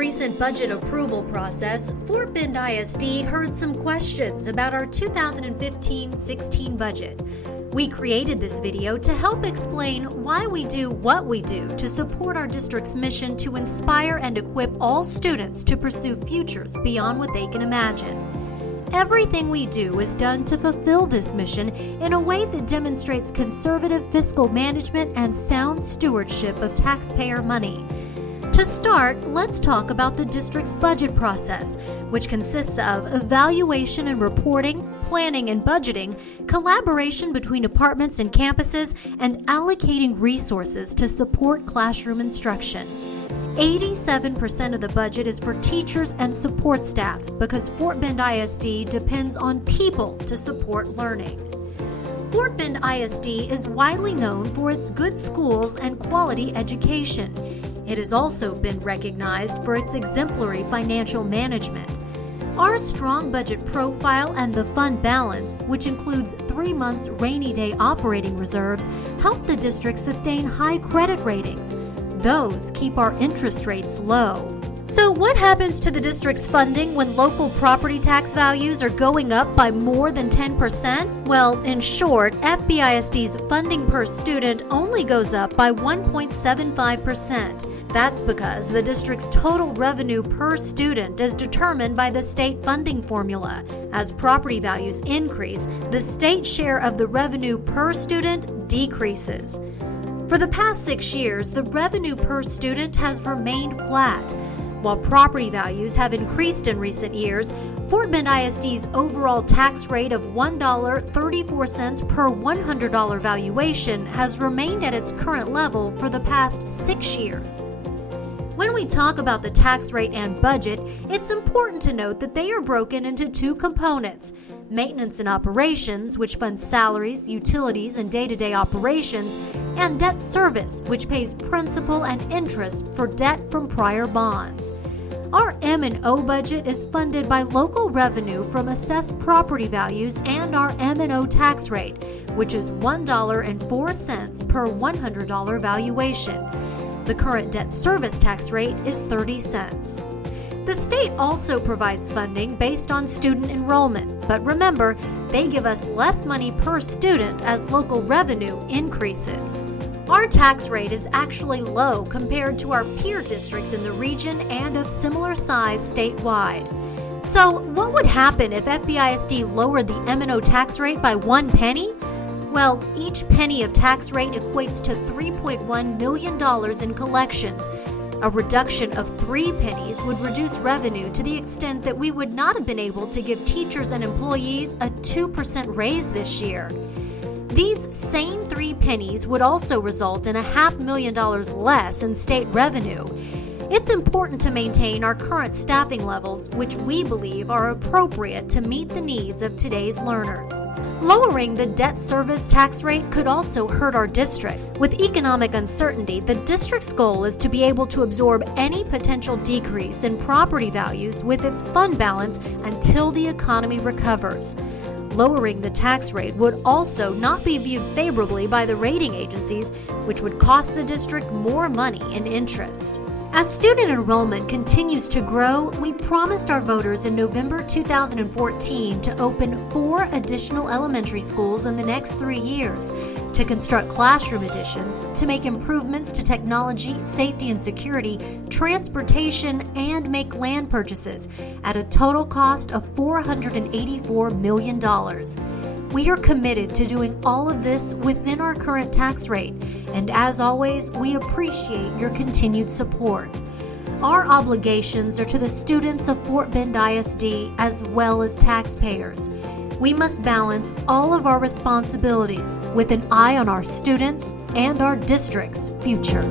recent budget approval process, Fort Bend ISD heard some questions about our 2015-16 budget. We created this video to help explain why we do what we do to support our district's mission to inspire and equip all students to pursue futures beyond what they can imagine. Everything we do is done to fulfill this mission in a way that demonstrates conservative fiscal management and sound stewardship of taxpayer money. To start, let's talk about the district's budget process, which consists of evaluation and reporting, planning and budgeting, collaboration between departments and campuses, and allocating resources to support classroom instruction. 87% of the budget is for teachers and support staff because Fort Bend ISD depends on people to support learning. Fort Bend ISD is widely known for its good schools and quality education. It has also been recognized for its exemplary financial management. Our strong budget profile and the fund balance, which includes 3 months rainy day operating reserves, help the district sustain high credit ratings. Those keep our interest rates low. So what happens to the district's funding when local property tax values are going up by more than 10%? Well, in short, FBISD's funding per student only goes up by 1.75%. That's because the district's total revenue per student is determined by the state funding formula. As property values increase, the state share of the revenue per student decreases. For the past 6 years, the revenue per student has remained flat. While property values have increased in recent years, Fort Bend ISD's overall tax rate of $1.34 per $100 valuation has remained at its current level for the past 6 years. When we talk about the tax rate and budget, it's important to note that they are broken into 2 components: maintenance and operations, which funds salaries, utilities, and day-to-day operations, and debt service, which pays principal and interest for debt from prior bonds. Our M&O budget is funded by local revenue from assessed property values and our M&O tax rate, which is $1.04 per $100 valuation. The current debt service tax rate is 30 cents. The state also provides funding based on student enrollment, but remember, they give us less money per student as local revenue increases. Our tax rate is actually low compared to our peer districts in the region and of similar size statewide. So, what would happen if FBISD lowered the M&O tax rate by 1 penny? Well, each penny of tax rate equates to $3.1 million in collections. A reduction of 3 pennies would reduce revenue to the extent that we would not have been able to give teachers and employees a 2% raise this year. These same 3 pennies would also result in $500,000 less in state revenue. It's important to maintain our current staffing levels, which we believe are appropriate to meet the needs of today's learners. Lowering the debt service tax rate could also hurt our district. With economic uncertainty, the district's goal is to be able to absorb any potential decrease in property values with its fund balance until the economy recovers. Lowering the tax rate would also not be viewed favorably by the rating agencies, which would cost the district more money in interest. As student enrollment continues to grow, we promised our voters in November 2014 to open 4 additional elementary schools in the next 3 years, to construct classroom additions, to make improvements to technology, safety and security, transportation, and make land purchases at a total cost of $484 million. We are committed to doing all of this within our current tax rate, and as always, we appreciate your continued support. Our obligations are to the students of Fort Bend ISD as well as taxpayers. We must balance all of our responsibilities with an eye on our students and our district's future.